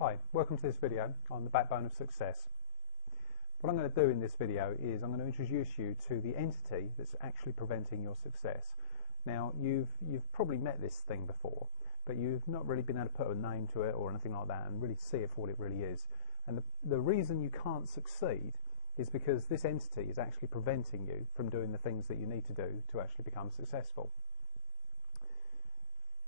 Hi, welcome to this video on the backbone of success. What I'm going to do in this video is I'm going to introduce you to the entity that's actually preventing your success. Now you've probably met this thing before, but you've not really been able to put a name to it or anything like that and really see it for what it really is. And the reason you can't succeed is because this entity is actually preventing you from doing the things that you need to do to actually become successful.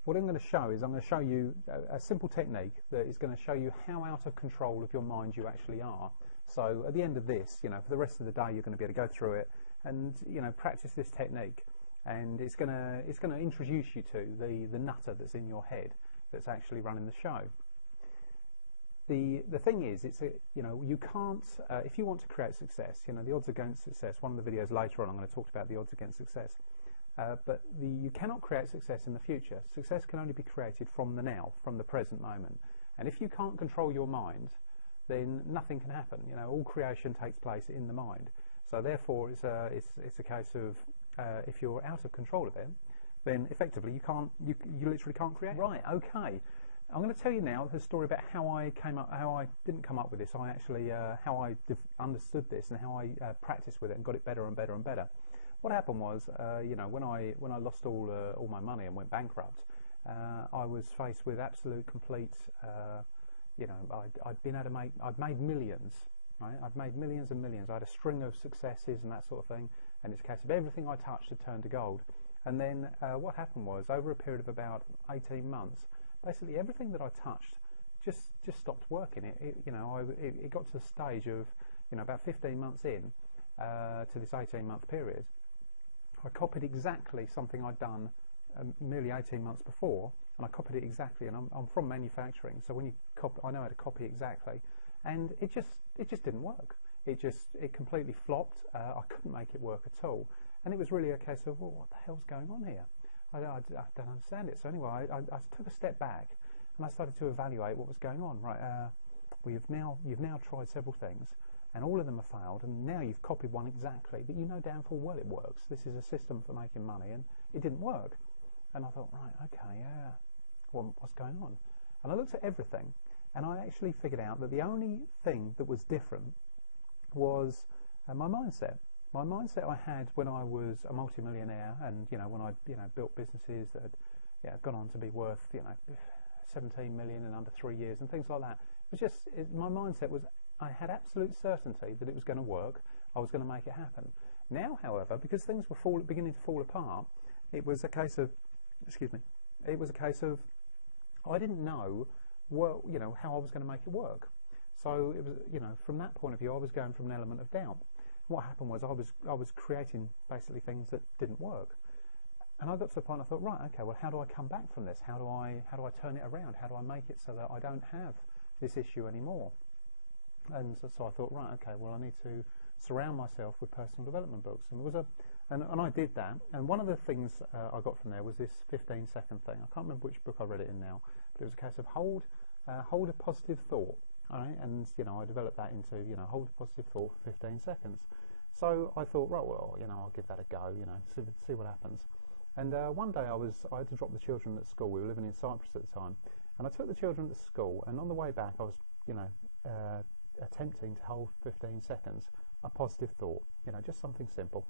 What I'm going to show is I'm going to show you a simple technique that is going to show you how out of control of your mind you actually are. So at the end of this, for the rest of the day, you're going to be able to go through it and practice this technique, and it's going to introduce you to the nutter that's in your head that's actually running the show. The thing is, you can't if you want to create success. The odds against success. One of the videos later on, I'm going to talk about the odds against success. But you cannot create success in the future. Success can only be created from the now, from the present moment. And if you can't control your mind, then nothing can happen. All creation takes place in the mind. So therefore, it's a case of if you're out of control of it, then effectively you literally can't create. Right? Okay. I'm going to tell you now the story about how I didn't come up with this. How I understood this and how I practiced with it and got it better and better and better. What happened was, when I lost all my money and went bankrupt, I was faced with absolute complete. I'd made millions, right? I'd made millions and millions. I had a string of successes and that sort of thing, and it's a case of everything I touched had turned to gold. And then what happened was, over a period of about 18 months, basically everything that I touched just stopped working. It got to the stage of about 15 months in to this 18-month period. I copied exactly something I'd done merely 18 months before, and I copied it exactly. And I'm from manufacturing, so when you copy, I know how to copy exactly, and it just didn't work. It completely flopped. I couldn't make it work at all, and it was really a case of, well, what the hell's going on here? I don't understand it. So anyway, I took a step back and I started to evaluate what was going on. Right, you've now tried several things, and all of them have failed, and now you've copied one exactly, but you know damn full well it works. This is a system for making money, and it didn't work. And I thought, right, okay, what's going on? And I looked at everything, and I actually figured out that the only thing that was different was my mindset. My mindset I had when I was a multimillionaire, and when I built businesses that had gone on to be worth 17 million in under 3 years and things like that. It was just my mindset was, I had absolute certainty that it was going to work. I was going to make it happen. Now, however, because things were beginning to fall apart, it was a case of, it was a case of I didn't know how I was going to make it work. So it was, from that point of view, I was going from an element of doubt. What happened was I was creating basically things that didn't work. And I got to the point I thought, right, okay, well, how do I come back from this? How do I turn it around? How do I make it so that I don't have this issue anymore? And so I thought, right, okay, well, I need to surround myself with personal development books, and I did that. And one of the things I got from there was this 15-second thing. I can't remember which book I read it in now, but it was a case of hold a positive thought, all right? And I developed that into hold a positive thought for 15 seconds. So I thought, right, well, I'll give that a go, see what happens. And one day I had to drop the children at school. We were living in Cyprus at the time, and I took the children to school. And on the way back, I was attempting to hold 15 seconds, a positive thought, just something simple,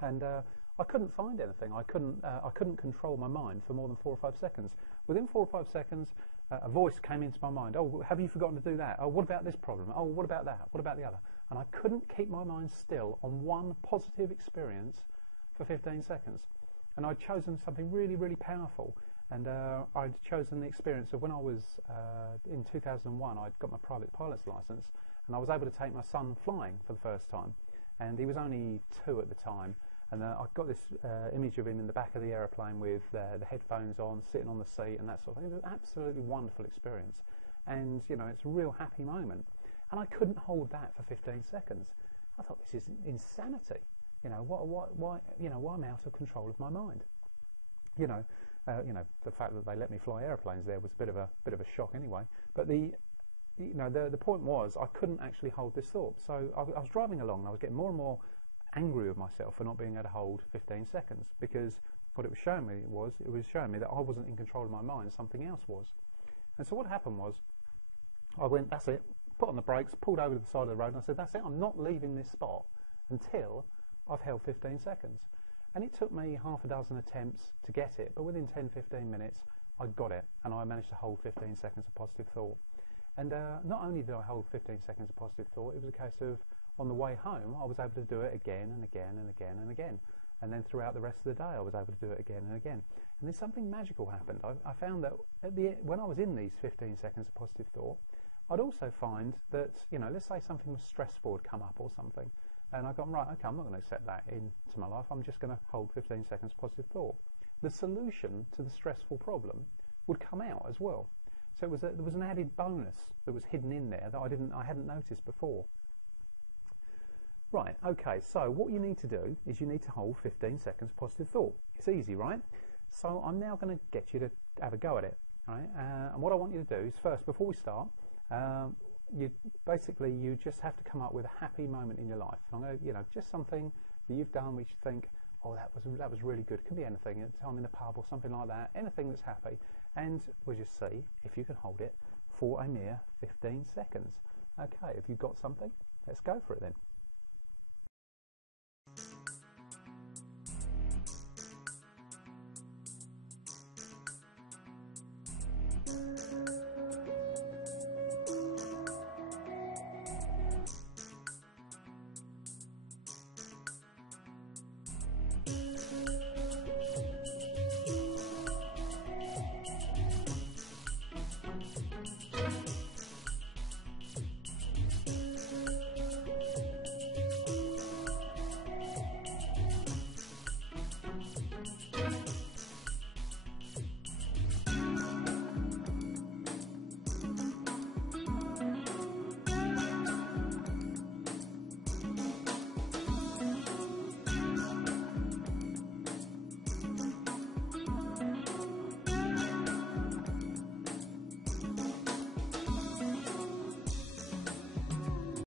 and I couldn't find anything. I couldn't control my mind for more than 4 or 5 seconds. Within 4 or 5 seconds, a voice came into my mind. Oh, have you forgotten to do that? Oh, what about this problem? Oh, what about that? What about the other? And I couldn't keep my mind still on one positive experience for 15 seconds. And I'd chosen something really, really powerful. And I'd chosen the experience of when I was, in 2001, I'd got my private pilot's license, and I was able to take my son flying for the first time. And he was only 2 at the time. And I got this image of him in the back of the aeroplane with the headphones on, sitting on the seat and that sort of thing. It was an absolutely wonderful experience. And, it's a real happy moment. And I couldn't hold that for 15 seconds. I thought, this is insanity. Why I'm out of control of my mind. The fact that they let me fly airplanes there was a bit of a shock anyway. But the point was, I couldn't actually hold this thought. So I was driving along, and I was getting more and more angry with myself for not being able to hold 15 seconds, because what it was showing me that I wasn't in control of my mind, something else was. And so what happened was, I went, that's it, put on the brakes, pulled over to the side of the road, and I said, that's it, I'm not leaving this spot until I've held 15 seconds. And it took me half a dozen attempts to get it, but within 10-15 minutes, I got it, and I managed to hold 15 seconds of positive thought. And not only did I hold 15 seconds of positive thought, it was a case of, on the way home, I was able to do it again and again and again and again. And then throughout the rest of the day, I was able to do it again and again. And then something magical happened. I found that when I was in these 15 seconds of positive thought, I'd also find that, you know, let's say something was stressful had come up or something, and I got, right, okay, I'm not going to accept that into my life. I'm just going to hold 15 seconds positive thought. The solution to the stressful problem would come out as well. So there was an added bonus that was hidden in there that I hadn't noticed before. Right, okay, so what you need to do is you need to hold 15 seconds positive thought. It's easy, right? So I'm now going to get you to have a go at it, right? And what I want you to do is first, before we start, you just have to come up with a happy moment in your life. I'm going to, you know, just something that you've done which you think, oh, that was really good. It could be anything, a time in the pub or something like that, anything that's happy. And we'll just see if you can hold it for a mere 15 seconds. Okay, if you've got something, let's go for it then.